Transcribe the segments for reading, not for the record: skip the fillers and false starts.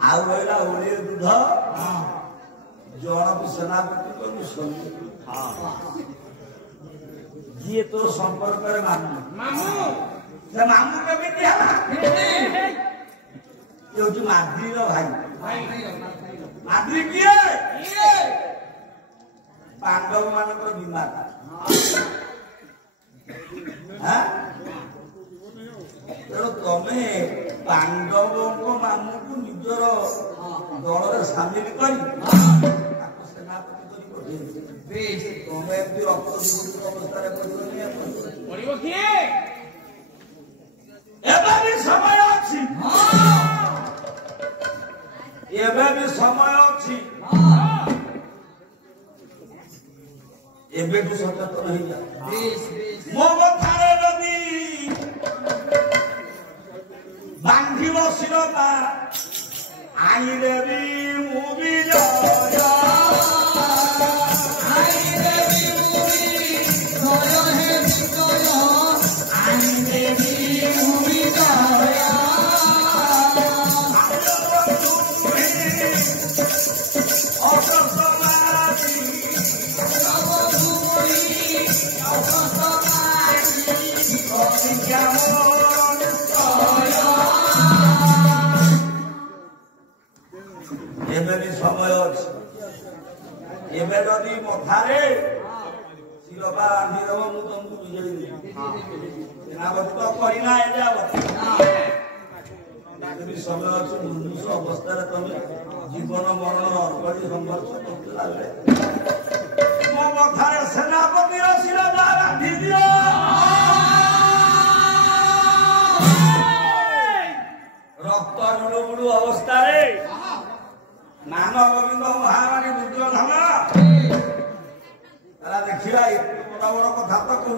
आउ रहा ओलिए दूध जन को सेनापति को जी तो संपर्क मामू से मामू केमी ये माद्री भाई माद्री किए पांडव मान विमाता तेणु तमें पांडव मामू को निजर दल सामिल कर सेनापति तमें अवस्था समय अच्छी भी समय अच्छी एबेठू सचेतन हो जा मो कथारे नदी बांधिब शिरोपा आईले भी मु विजय समय अच्छी मथारे शिरोपा बांधिदेव मु तुमको विजयी सेनापति तो करना समय अच्छे मनुष्य अवस्था तुम जीवन मरण अर्पणी संघर्ष करते मो मथारे सेनापति शिरोपा बांधि दियो रक्त लुड़ुबुड़ू अवस्था मान गोविंद महारानी दुर्योधन देखा बड़ा बड़ कथा तो कहू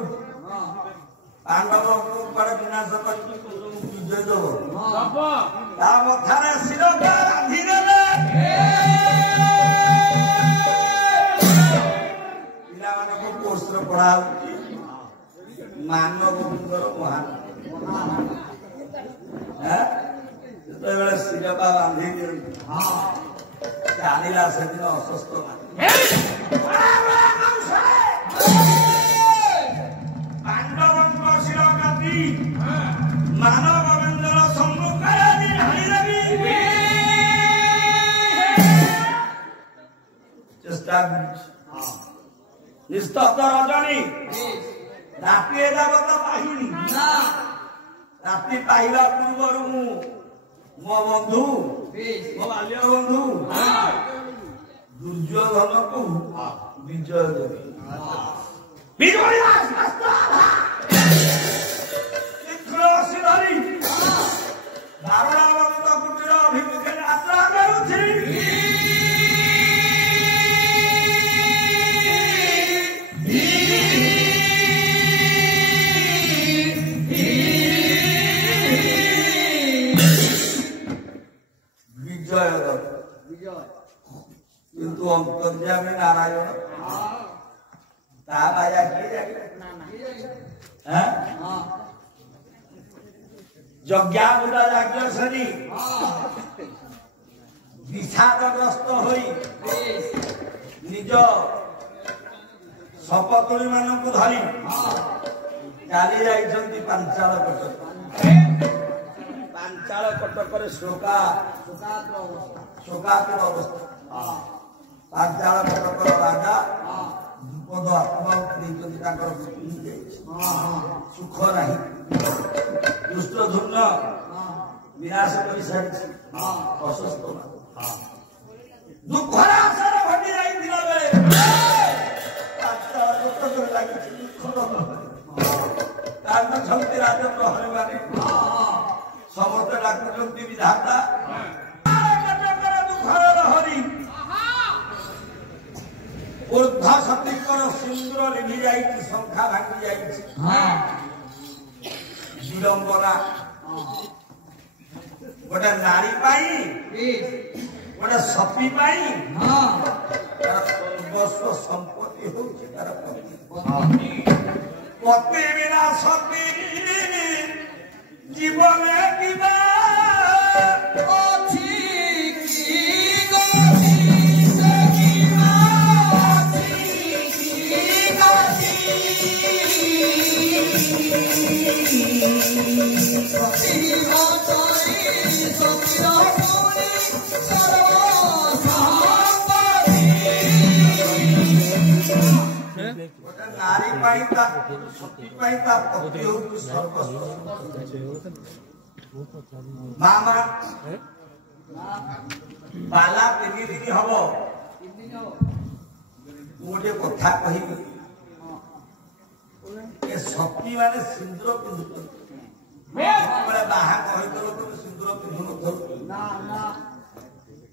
पांडव कड़े विनाश कर विजय दब मथारे शिरोपा बांधिदेले पिला कोर्स पढ़ा मान गोविंदर महान जो शिरोपा बांधि जानिला से दिन अस्वस्थ पांडव शिरोगाती मान गोविंदर सम्मुख चेष्टा निस्तब्ध रजनी राति एजावत पाइनी राति पाइबा पूर्वर मो बंधु मो बाल्य बंधु दुर्योधन को विजय देवी कुटीर अभिमुखे यात्रा करुछि किंतु अंतर्यामी नारायण यज्ञाबुला याज्ञसेनी विषादग्रस्त होई निज सपतुली मानक धरी चली जाइछन्ति पांचाल कटक पांचाल कटक शोकातुर अवस्था पांचाल कटक राजा द्रुपद आत्मा सुख नहीं दुष्टधूम्न विनाश कर सारी अस्वस्थ दुख घटी जाती राजत्र हरिवानी समस्त डाकुंट विधाता दुखर लहरी ऊर्ध सतीकर सिंदूर लिभि जाई संख्या भांगी जाई विडंबना गोटे नारी पाई गोटे सपी पाई सर्वस्व संपत्ति होउछि तार पति पति बिना सपी जीवन किबा अछि पति मामा बाला केनी दिन हबो गोटे कथा कहि ए शक्ति माने सिंदूर पिंधु बड़े बाहा कहि दलो तो सिंदूर पिंधु ना ना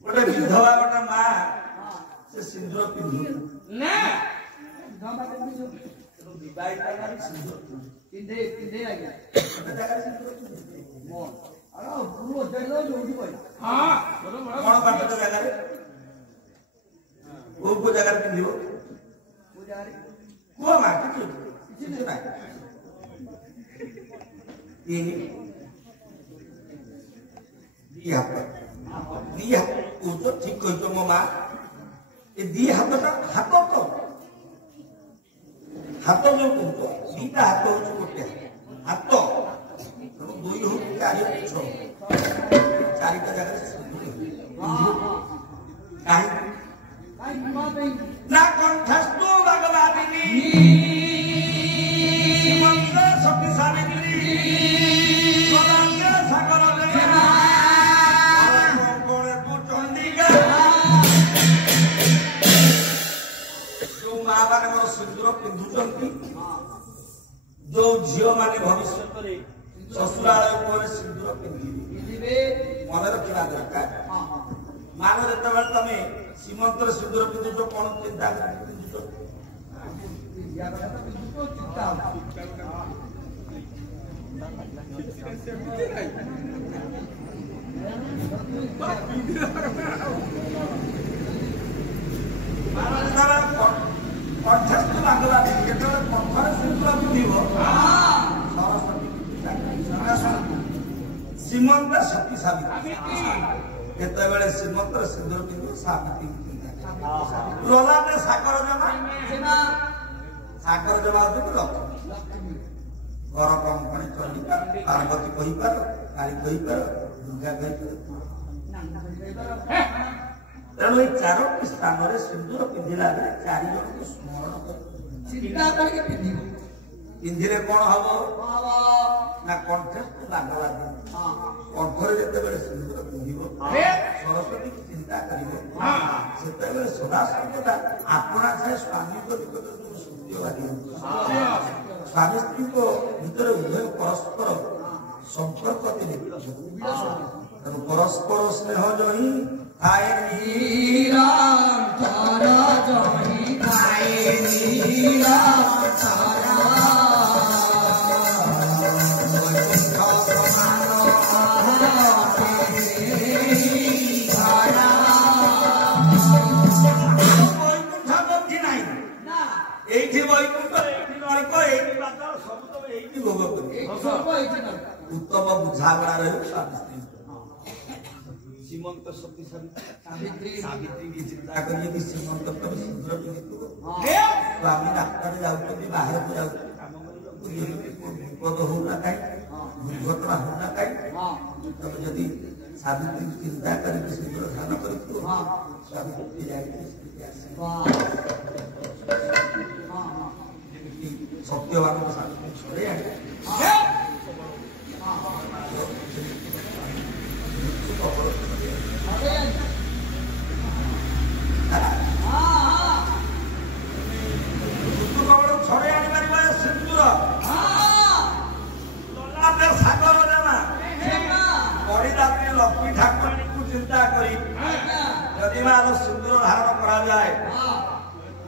गोटे विधवा गोटे मां से सिंदूर पिंधु ना विवाहित नारी सिंदूर पिंधे पिंधे आज्ञा गोटे जगह सिंदूर पिंधु अरे पूरा जलो जोड़ी पड़ा हां कोन बात जगह रे को जगह पिंधियो पुजारी को मां किछ ना दिया वो तो ठीक कह तो मो माँ ये दी हाथ तो हाथ जो कहतो दीटा हाथ हो गोटे हाथ दुई हो चारि छो चारिटा जगह ना कंठस्थो भगवानी श्रीमंत शक्ति सावित्री सागर जो माँ मान सिंदूर पिंधुंट जो झील मान भविष्य शशुरालय सिंदूर पिंधे मन रखा दरकार मान जो तुम सीमंत सिंदूर पिंधुच कौन चिंता कंठस्थ बांधवा कंठर सिंदूर पिंध श्रीमंत सती सावित्री केतबेले श्रीमंत सिंदूर पिंध सावित्री प्रहलाद सागर जमा घर कंपनी चली पार्वती कहीपार काली कहीपार दुर्गा कहीपार तेणु ये चारोटी स्थान में सिंदूर पिंधिला बेले चार जन को स्मरण पिंधिले कौन हम ना कंठस्थ बांधवा कंठर जिते सिंदूर पिंध सरस्वती की चिंता कर सदा सर्वदा अपना छाए स्वामी को स्वामी स्त्री को भीतर उभय परस्पर संपर्क परस्पर स्नेह जही आए नीराम तारा जही आए नीराम तारा उत्तम बुझागणा रहे श्रीमंत सती सावित्री की चिंता करिए कि श्रीमंत सिंदूर स्वामी रास्तार जाऊँगी बाहर को जाऊँगी विपद होना कहीं दुर्घटना होना कहीं तब यदि सावित्री चिंता करके सिंदूर धारण कर सावित्री सत्यवान सावित्री छड़े छड़े आनी सिंदूर सागर जमा बड़ी लक्ष्मी ठाकुर को चिंता करी यदि मार सिंदूर धारण करा जाए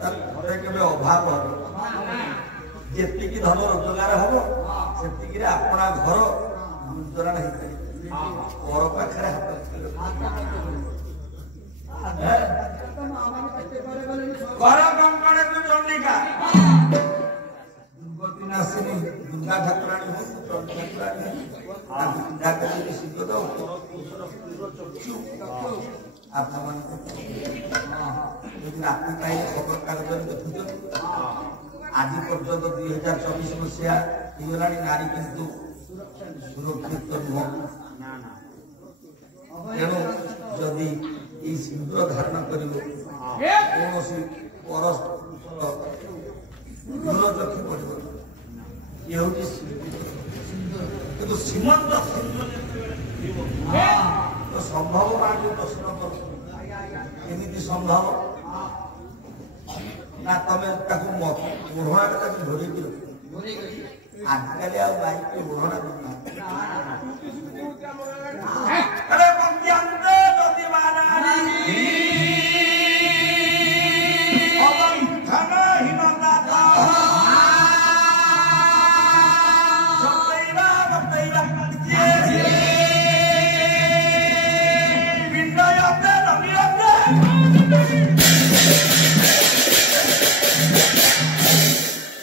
घरे के अभाव जी धन रोजगार हम से अपना घर गुजराण हो पर पाखे घर कंकणे को चंडिका दुर्गति नाशिनी दुर्गा ठाकुराणी हो चंडी ठाकुराणी शीघ्र चक्षु आप राति खबर कागज देखुच आज पर्यंत 2024 मसीहा नारी किंतु सुरक्षित नुह तेणु जदि ये सिंदूर धारण कर कौन परस्पर दूर चक्षु पड़े ସମ୍ଭବ ମାଙ୍କୁ ପ୍ରଶ୍ନ କରୁ କେମିତି ସମ୍ଭବ ନା ତମେ ତାକୁ ଓଢ଼ଣାରେ ତାକୁ ଘୋଡ଼େଇକି ରଖ ଆଜିକାଲି ଆଉ ବାଇକ ଓଢ଼ଣା ଦଉନାହାନ୍ତି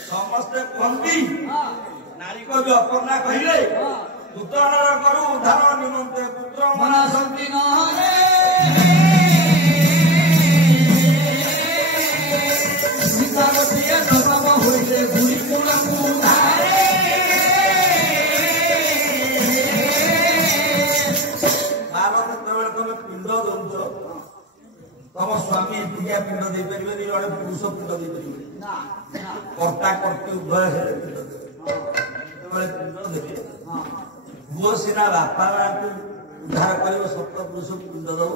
ସମସ୍ତେ କୁହନ୍ତି ନାରୀକ ବି ଅପର୍ଣ୍ଣା କହିଲେ ପୁତ୍ରର କରୁ ଉଦ୍ଧାର ନିମନ୍ତେ ପୁତ୍ର ମନା ଶକ୍ତି ନହରେ ସୀତା ଗୋଟିଏ ନବମ ହୋଇଲେ ଗୁରି କୁଳକୁ ଉଦ୍ଧାରେ ବାର ଯେତେବେଳେ ତମେ ପିଣ୍ଡ ଦଉଛ ତମ ସ୍ୱାମୀ ଏକୁଟିଆ ପିଣ୍ଡ ଦେଇପାରିବେନି ଜଣେ ପୁରୁଷ ପିଣ୍ଡ ଦେଇପାରିବେନି କର୍ତ୍ତା କର୍ତ୍ତୀ ଉଭୟ ହେଲେ ପିଣ୍ଡ ଦେବେ ଯେତେବେଳେ ପିଣ୍ଡ ଦେବେ ପୁଅ ସିନା ବାପା ମାଙ୍କୁ ଉଦ୍ଧାର କରିବ ସପ୍ତ ପୁରୁଷକୁ ପିଣ୍ଡ ଦବ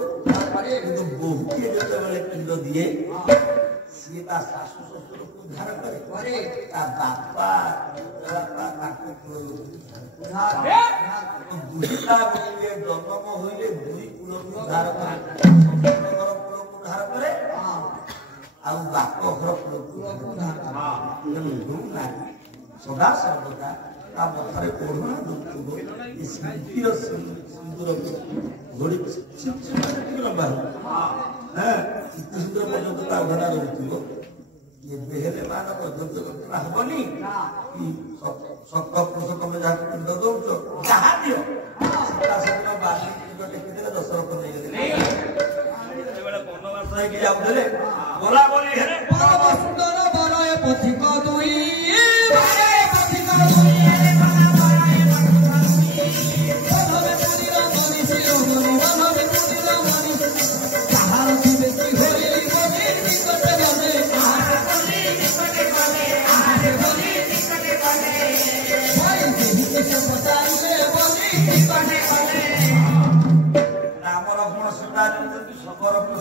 କିନ୍ତୁ ବୋହୂଟିଏ ଯେତେବେଳେ ପିଣ୍ଡ ଦିଏ ସିଏ ତା ଶାଶୁ ଶ୍ୱଶୁରକୁ ଉଦ୍ଧାର କରେ ତା ବାପା ତାଙ୍କୁ ଦୁହିତା ଗୋଟିଏ ଜନ୍ମ ହୋଇଲେ ଦୁଇ କୂଳକୁ ଉଦ୍ଧାର କରେ କୂଳକୁ ଉଦ୍ଧାର କରେ ଆଉ ବାପ ଘର କୂଳକୁ ସଦା ସର୍ବଦା ତା ମଥାରେ ଓଢ଼ଣା ଦଉଥିବ ଏ ସ୍ମୃତିର ସିନ୍ଦୁରକୁ ଘୋଡ଼ି ଟିକେ ଲମ୍ବା ହବ ଏତେ ସୁନ୍ଦର ପର୍ଯ୍ୟନ୍ତ ତା ଓଢ଼ଣା ରହୁଥିବ ଏବେ ହେଲେ ମାନ ପର୍ଯ୍ୟନ୍ତ ଘଟଣା ହବନି କି ସପ୍ତ ପୁରୁଷ ତମେ ଯାହାକୁ ପିଣ୍ଡ ଦଉଛ ଯାହା ଦିଅ ସୀତା ସେଦିନ ବାଲି ପିଣ୍ଡ ଟେକିଦେଲେ ଦଶରଥ ନେଇଗଲେ ଯେତେବେଳେ ବନବାସ ହେଇକି ଯାଉଥିଲେ ବୋଲା ବୋଲି ହେଲେ ସୁନ୍ଦର ବରଏ ପଥିକ ଦୁଇ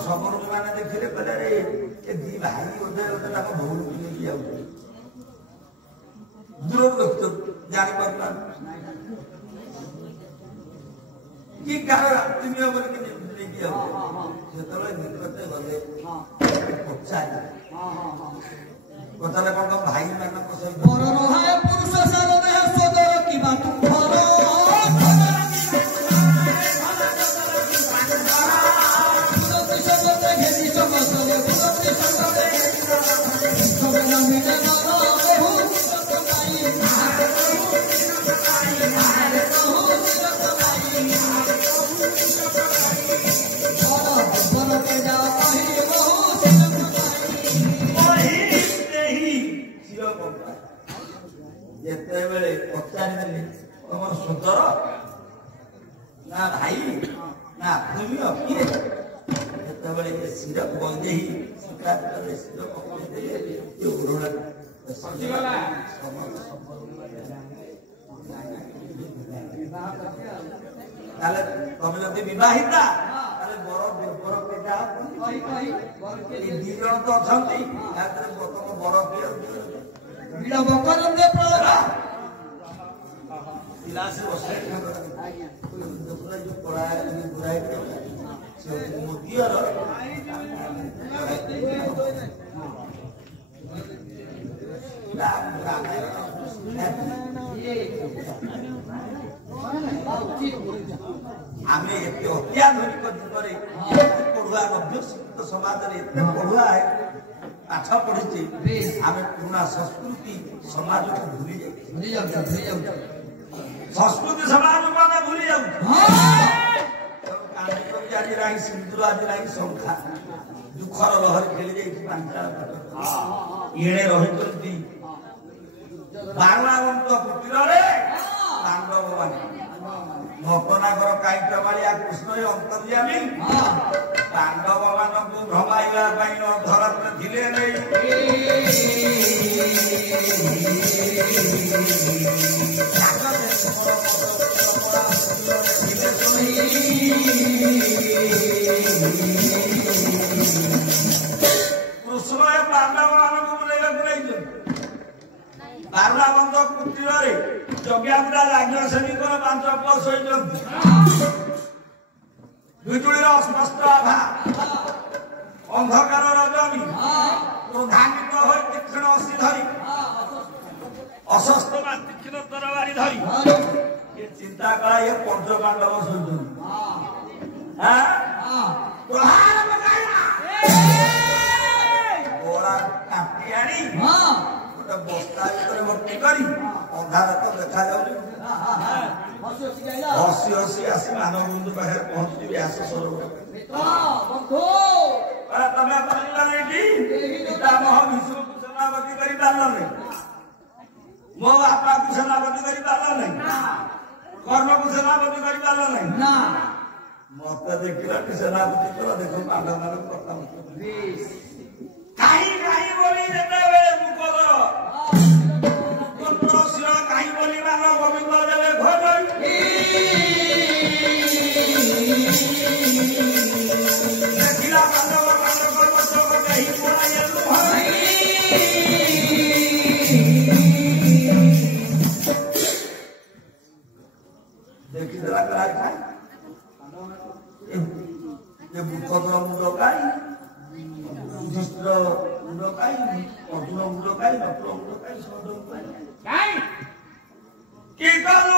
ସବର ମାନେ ଦେଖିଲେ କହିଲେ ଏ ଦି ଭାଇ ଗୋଟେ ଗୋଟେ ତାଙ୍କ ଭଉଣୀକୁ ନେଇକି ଯାଉଛନ୍ତି ଦୂରରୁ ଦେଖୁଛନ୍ତି ଜାଣିପାରୁନାହାନ୍ତି କି କାହାର ରାତ୍ରି କରିକି ନେଇକି ଯାଉଛନ୍ତି ଯେତେବେଳେ ନିକଟରେ ଗଲେ ପଚାରିଲେ କଣ ଭାଇ ମାନଙ୍କ ସହିତ ଯେତେବେଳେ ପଚାରିଦେଲେ ତମର ସୁନ୍ଦର ନା ଭାଇ ନା ପ୍ରେମୀୟ କିଏ ଯେତେବେଳେ ଏ ଶିର ବନ୍ଦେଇ ଶିକାରରେ ଶିର ପକେଇ ଦେଲେ ଏ ଓଢ଼ଣା ତାହେଲେ ତମେ ଯଦି ବିବାହିତା ତାହେଲେ ବର କେଟା ଏ ଦି ଜଣ ତ ଅଛନ୍ତି ତମ ବର କିଏ ମୋଦିର ଆମେ ଏତେ ଅତ୍ୟାଧୁନିକ ଯୁଗରେ ପଢୁଆ ନବ୍ୟ ଶିକ୍ଷିତ ସମାଜରେ ଏତେ ପଢୁଆ ପାଠ ପଢିଛେ ଆମେ ପୁରୁଣା ସଂସ୍କୃତି ସମାଜକୁ ଭୁଲି ଯାଉଛୁ ସଂସ୍କୃତି ସମାଜକୁ ଆମେ ଭୁଲି ଯାଉଛୁ ଆଜି ନାହିଁ ସିନ୍ଦୁର ଆଜି ନାହିଁ ଶଙ୍ଖା ଦୁଃଖର ଲହରୀ ଖେଳି ଯାଇଛି ପାଞ୍ଚ ଏଣେ ରହିଛନ୍ତି ବାରୁଣାବନ୍ତ କୁଟୀରରେ ପାଣ୍ଡବ ମାନେ ଘଟନାକର କାଇଟ ମାଳିଆ କୃଷ୍ଣ ଅନ୍ତର୍ଯାମୀ ପାଣ୍ଡବ ମାନଙ୍କୁ ଭ୍ରମାଇବା ପାଇଁ ଅଧରତ୍ନ ଥିଲେ ନେଇ ଥିଲେ କୃଷ୍ଣ ଏ ପାଣ୍ଡବମାନଙ୍କୁ ବୁଲେଇବାକୁ ନେଇଛନ୍ତି ବାରୁଣା ବନ୍ଧ କୁଟୀରରେ ଯଜ୍ଞାପିତା ରାଜ୍ୟ ସେବୀଙ୍କର 5 ପୁଅ ଶୋଇଛନ୍ତି ବିଜୁଳିର ସ୍ପଷ୍ଟ ଆଭା ଅନ୍ଧକାର ରଜନୀ କ୍ରୋଧାନ୍ୱିତ ହୋଇ ତୀକ୍ଷ୍ଣ ଅସି ଧରି ଅଶସ୍ତ୍ର ବା ତୀକ୍ଷ୍ଣ ତରବାରୀ ଧରି ଏ ଚିନ୍ତା କଲା ଏ ପଞ୍ଚପାଣ୍ଡବ ଶୋଇଛନ୍ତି ଗୋଳା କାଟି ଆଣି ଗୋଟେ ବସ୍ତା ଭିତରେ ଭର୍ତ୍ତି କରି ଅନ୍ଧାର ତ ଦେଖାଯାଉଛି ହସି ହସି ଆସି ମାନବ ବନ୍ଧୁ ପାଖରେ ପହଞ୍ଚିବି ବ୍ୟାସ ସରୋବର ତମେ ପାରିଲ ନାଇଁ ପିତାମହ ଭୀଷ୍ମକୁ ସେନାପତି କରିପାରିଲ ନାହିଁ ମୋ ବାପାକୁ ସେନାପତି କରିପାରିଲ ନାହିଁ କର୍ଣ୍ଣକୁ ସେନାପତି କରିପାରିଲ ନାହିଁ ମତେ ଦେଖିଲାଟି ସେନାପତି କର ଦେଖ ପାଣ୍ଡବମାନଙ୍କୁ ପ୍ରଥମ କାହିଁ କାହିଁ ବୋଲି ଯେତେବେଳେ ମୁଖଧର ପୁତ୍ର ଶିର କାହିଁ ବୋଲି ମାନ ଗୋବିନ୍ଦ ଦେବେ ଘୋର ଦେଖିଲା ପାଣ୍ଡବ ପଛକୁ କେହି ପଳାଇଲେ ଦେଖିଦେଲା କାହିଁ ମୁଖଧର ମୁଣ୍ଡ କାହିଁ ଯୁଧିଷ୍ଠିର ମୁଣ୍ଡ କାହିଁ ଅର୍ଜୁନ ମୁଣ୍ଡ କାହିଁ ନକୁଳ ମୁଣ୍ଡ କାହିଁ ସହଦେବ କାହିଁ କି କରୁ